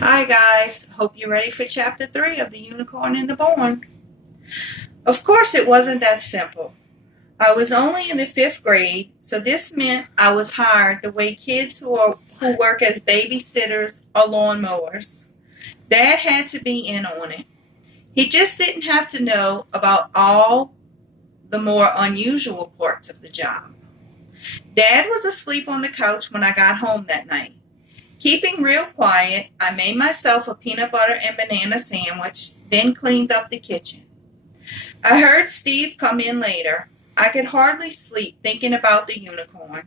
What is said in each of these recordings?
Hi guys, hope you're ready for chapter 3 of The Unicorn and the Born. Of course it wasn't that simple. I was only in the 5th grade, so this meant I was hired the way kids who work as babysitters or lawnmowers. Dad had to be in on it. He just didn't have to know about all the more unusual parts of the job. Dad was asleep on the couch when I got home that night. Keeping real quiet, I made myself a peanut butter and banana sandwich, then cleaned up the kitchen. I heard Steve come in later. I could hardly sleep thinking about the unicorn.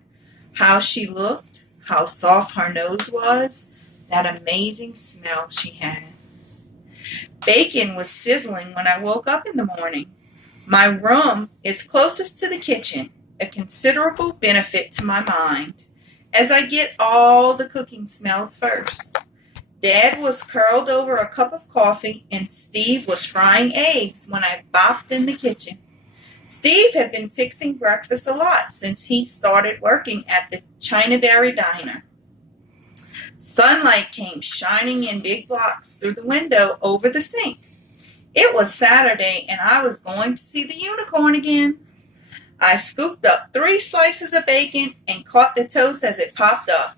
How she looked, how soft her nose was, that amazing smell she had. Bacon was sizzling when I woke up in the morning. My room is closest to the kitchen, a considerable benefit to my mind, as I get all the cooking smells first. Dad was curled over a cup of coffee and Steve was frying eggs when I bopped in the kitchen. Steve had been fixing breakfast a lot since he started working at the Chinaberry Diner. Sunlight came shining in big blocks through the window over the sink. It was Saturday and I was going to see the unicorn again. I scooped up 3 slices of bacon and caught the toast as it popped up.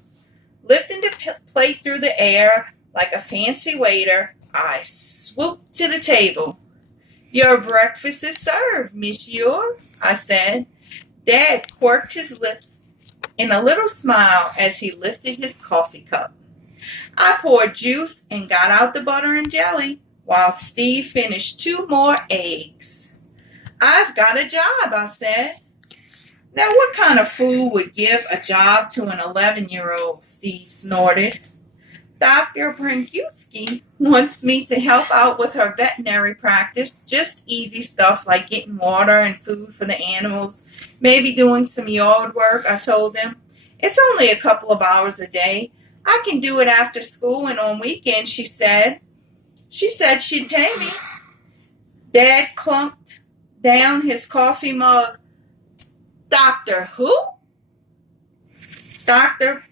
Lifting the plate through the air like a fancy waiter, I swooped to the table. "Your breakfast is served, monsieur," I said. Dad quirked his lips in a little smile as he lifted his coffee cup. I poured juice and got out the butter and jelly while Steve finished 2 more eggs. "I've got a job," I said. "Now what kind of fool would give a job to an 11-year-old?" Steve snorted. "Dr. Brankuski wants me to help out with her veterinary practice, just easy stuff like getting water and food for the animals, maybe doing some yard work," I told him. "It's only a couple of hours a day. I can do it after school and on weekends," she said. She said she'd pay me. Dad clunked down his coffee mug. "Doctor who?" "Dr.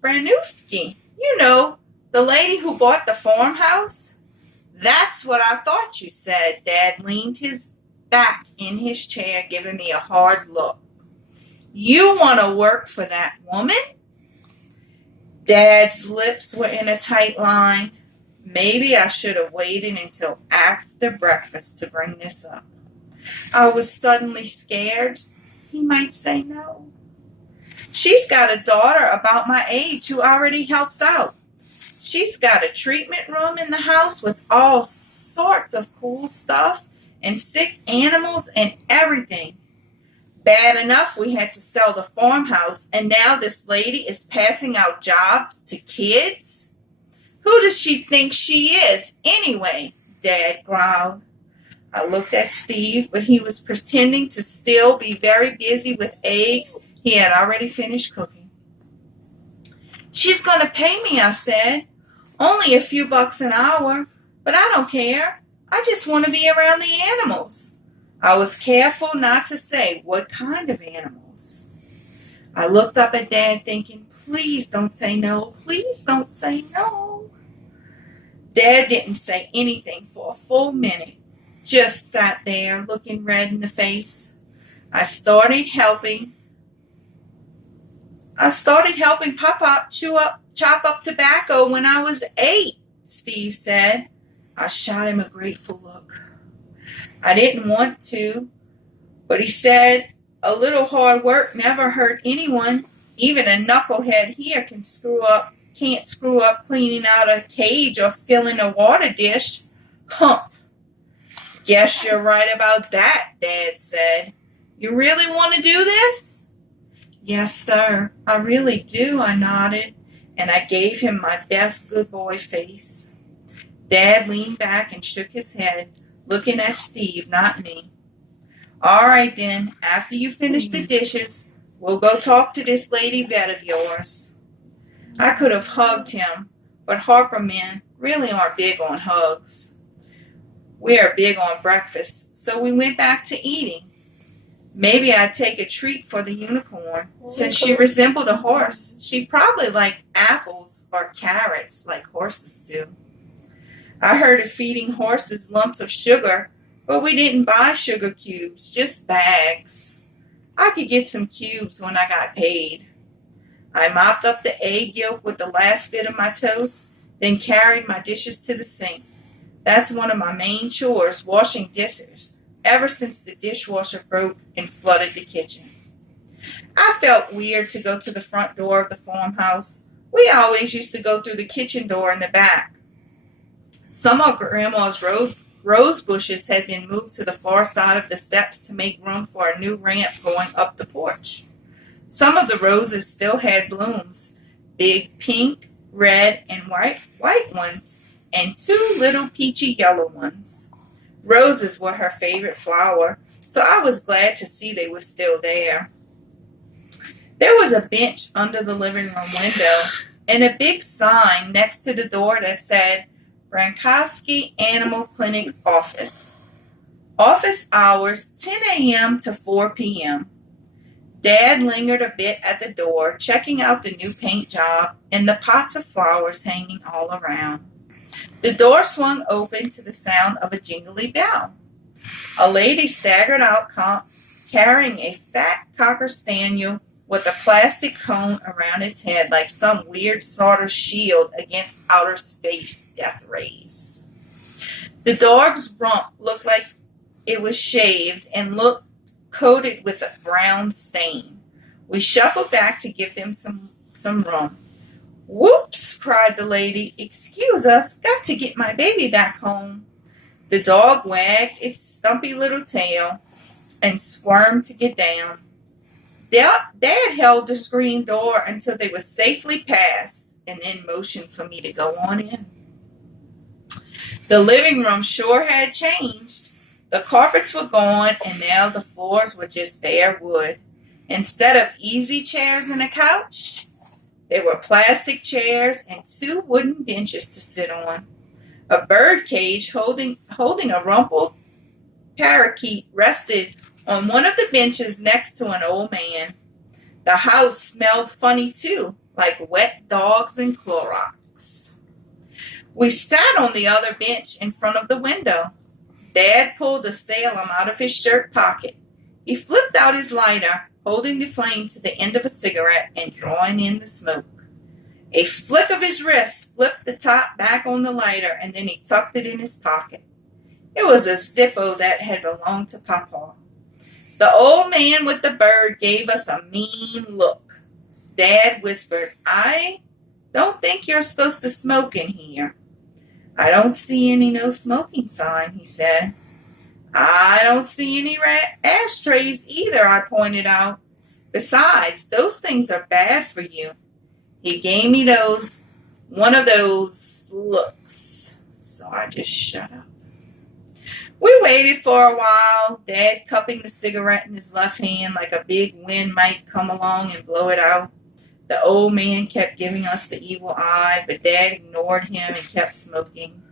Brankuski. You know, the lady who bought the farmhouse." "That's what I thought you said." Dad leaned his back in his chair, giving me a hard look. "You want to work for that woman?" Dad's lips were in a tight line. Maybe I should have waited until after breakfast to bring this up. I was suddenly scared he might say no. "She's got a daughter about my age who already helps out. She's got a treatment room in the house with all sorts of cool stuff and sick animals and everything. Bad enough we had to sell the farmhouse, and now this lady is passing out jobs to kids. Who does she think she is, anyway?" Dad growled. I looked at Steve, but he was pretending to still be very busy with eggs he had already finished cooking. "She's going to pay me," I said. "Only a few bucks an hour, but I don't care. I just want to be around the animals." I was careful not to say what kind of animals. I looked up at Dad thinking, please don't say no. Please don't say no. Dad didn't say anything for a full minute. Just sat there looking red in the face. I started helping Pop-Pop chop up tobacco when I was 8, Steve said. I shot him a grateful look. I didn't want to, but he said a little hard work never hurt anyone. Even a knucklehead here can't screw up cleaning out a cage or filling a water dish. Hump. Guess you're right about that, Dad said. You really want to do this? Yes, sir, I really do, I nodded, and I gave him my best good boy face. Dad leaned back and shook his head, looking at Steve, not me. All right, then, after you finish the dishes, we'll go talk to this lady vet of yours. I could have hugged him, but Harper men really aren't big on hugs. We are big on breakfast, so we went back to eating. Maybe I'd take a treat for the unicorn. Since she resembled a horse, she'd probably like apples or carrots like horses do. I heard of feeding horses lumps of sugar, but we didn't buy sugar cubes, just bags. I could get some cubes when I got paid. I mopped up the egg yolk with the last bit of my toast, then carried my dishes to the sink. That's one of my main chores, washing dishes, ever since the dishwasher broke and flooded the kitchen. I felt weird to go to the front door of the farmhouse. We always used to go through the kitchen door in the back. Some of Grandma's rose bushes had been moved to the far side of the steps to make room for a new ramp going up the porch. Some of the roses still had blooms, big pink, red, and white ones, and 2 little peachy yellow ones. Roses were her favorite flower, so I was glad to see they were still there. There was a bench under the living room window and a big sign next to the door that said, Brankowski Animal Clinic Office. Office hours 10 a.m. to 4 p.m. Dad lingered a bit at the door, checking out the new paint job and the pots of flowers hanging all around. The door swung open to the sound of a jingly bell. A lady staggered out carrying a fat cocker spaniel with a plastic cone around its head like some weird sort of shield against outer space death rays. The dog's rump looked like it was shaved and looked coated with a brown stain. We shuffled back to give them some room. Whoops, cried the lady. Excuse us, got to get my baby back home. The dog wagged its stumpy little tail and squirmed to get down. Dad held the screen door until they were safely past and then motioned for me to go on in. The living room sure had changed. The carpets were gone, and now the floors were just bare wood. Instead of easy chairs and a couch, there were plastic chairs and 2 wooden benches to sit on. A bird cage holding a rumpled parakeet rested on one of the benches next to an old man. The house smelled funny too, like wet dogs and Clorox. We sat on the other bench in front of the window. Dad pulled a Salem out of his shirt pocket. He flipped out his lighter, holding the flame to the end of a cigarette and drawing in the smoke. A flick of his wrist flipped the top back on the lighter, and then he tucked it in his pocket. It was a Zippo that had belonged to Papa. The old man with the bird gave us a mean look. Dad whispered, I don't think you're supposed to smoke in here. I don't see any no smoking sign, he said. I don't see any ashtrays either, I pointed out. Besides, those things are bad for you. He gave me one of those looks, so I just shut up. We waited for a while, Dad cupping the cigarette in his left hand like a big wind might come along and blow it out. The old man kept giving us the evil eye, but Dad ignored him and kept smoking.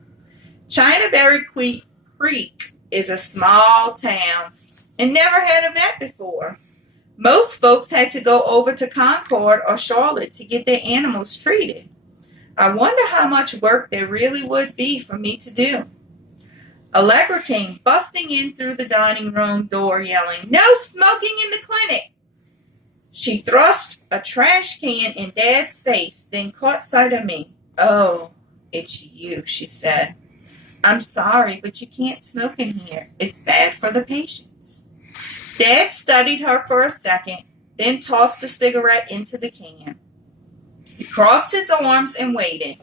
Chinaberry Creek is a small town and never had a vet before. Most folks had to go over to Concord or Charlotte to get their animals treated. I wonder how much work there really would be for me to do. Allegra came busting in through the dining room door yelling, No smoking in the clinic! She thrust a trash can in Dad's face, then caught sight of me. Oh, it's you, she said. I'm sorry, but you can't smoke in here. It's bad for the patients. Dad studied her for a second, then tossed the cigarette into the can. He crossed his arms and waited.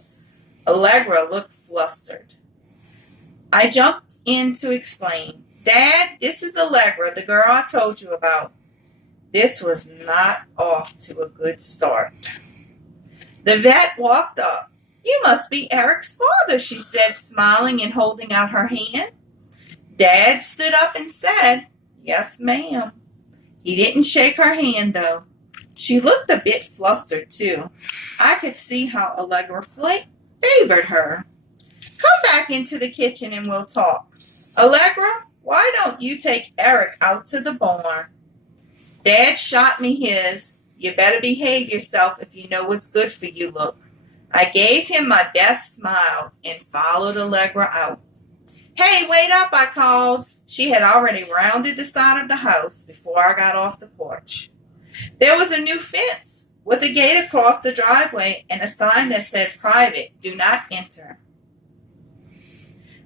Allegra looked flustered. I jumped in to explain. Dad, this is Allegra, the girl I told you about. This was not off to a good start. The vet walked up. You must be Eric's father, she said, smiling and holding out her hand. Dad stood up and said, Yes, ma'am. He didn't shake her hand, though. She looked a bit flustered, too. I could see how Allegra favored her. Come back into the kitchen and we'll talk. Allegra, why don't you take Eric out to the barn? Dad shot me his "you better behave yourself if you know what's good for you" look. I gave him my best smile and followed Allegra out. "Hey, wait up," I called. She had already rounded the side of the house before I got off the porch. There was a new fence with a gate across the driveway and a sign that said "Private, do not enter."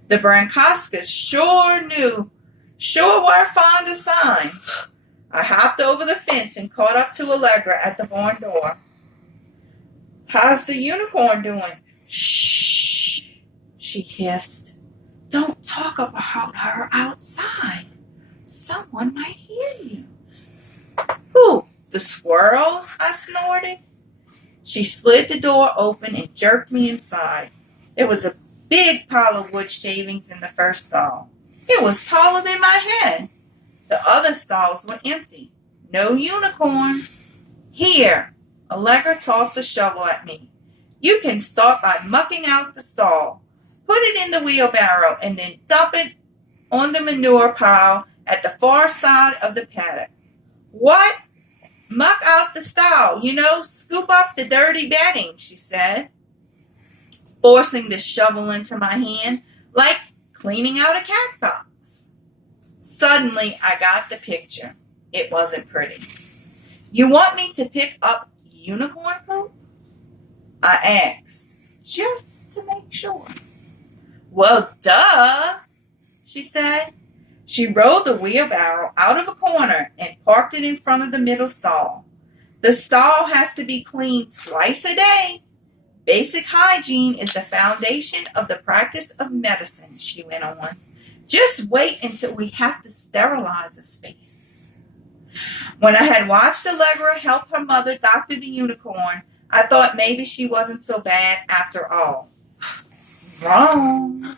The Brankowskis sure were fond of signs. I hopped over the fence and caught up to Allegra at the barn door. "How's the unicorn doing?" "Shh," she hissed. "Don't talk about her outside. Someone might hear you." "Who, the squirrels?" I snorted. She slid the door open and jerked me inside. There was a big pile of wood shavings in the first stall. It was taller than my head. The other stalls were empty. No unicorn. "Here," Allegra tossed a shovel at me. "You can start by mucking out the stall. Put it in the wheelbarrow and then dump it on the manure pile at the far side of the paddock." "What?" "Muck out the stall, scoop up the dirty bedding," she said, forcing the shovel into my hand like cleaning out a cat box. Suddenly, I got the picture. It wasn't pretty. "You want me to pick up unicorn poop?" I asked, just to make sure. "Well, duh," she said. She rolled the wheelbarrow out of a corner and parked it in front of the middle stall. "The stall has to be cleaned twice a day. Basic hygiene is the foundation of the practice of medicine," she went on. "Just wait until we have to sterilize a space." When I had watched Allegra help her mother doctor the unicorn, I thought maybe she wasn't so bad after all. Wrong.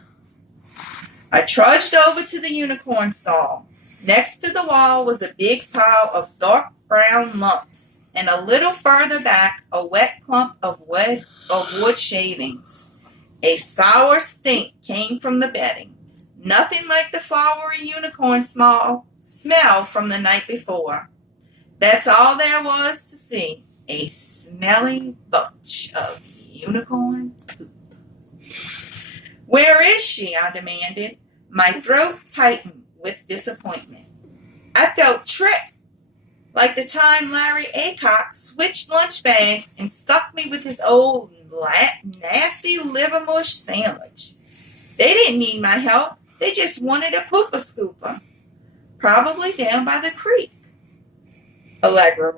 I trudged over to the unicorn stall. Next to the wall was a big pile of dark brown lumps, and a little further back, a wet clump of wood shavings. A sour stink came from the bedding, nothing like the flowery unicorn smell from the night before. That's all there was to see, a smelly bunch of unicorn poop. "Where is she?" I demanded. My throat tightened with disappointment. I felt tricked, like the time Larry Aycock switched lunch bags and stuck me with his old nasty liver mush sandwich. They didn't need my help. They just wanted a pooper scooper. "Probably down by the creek," Allegra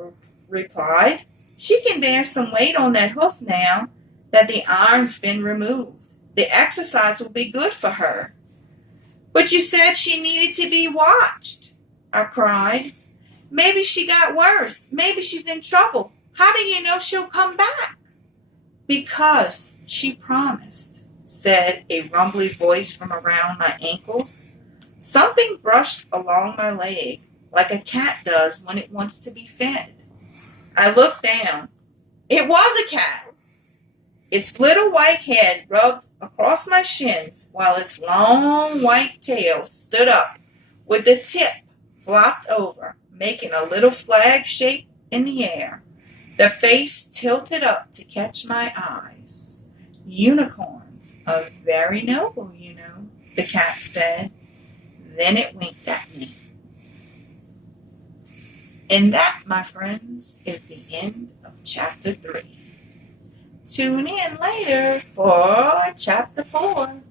replied. "She can bear some weight on that hoof now that the iron's been removed. The exercise will be good for her." "But you said she needed to be watched," I cried. "Maybe she got worse. Maybe she's in trouble. How do you know she'll come back?" "Because she promised," said a rumbly voice from around my ankles. Something brushed along my leg, like a cat does when it wants to be fed. I looked down. It was a cat. Its little white head rubbed across my shins while its long white tail stood up with the tip flopped over, making a little flag shape in the air. The face tilted up to catch my eyes. "Unicorns are very noble, the cat said. Then it winked at me. And that, my friends, is the end of chapter 3. Tune in later for chapter 4.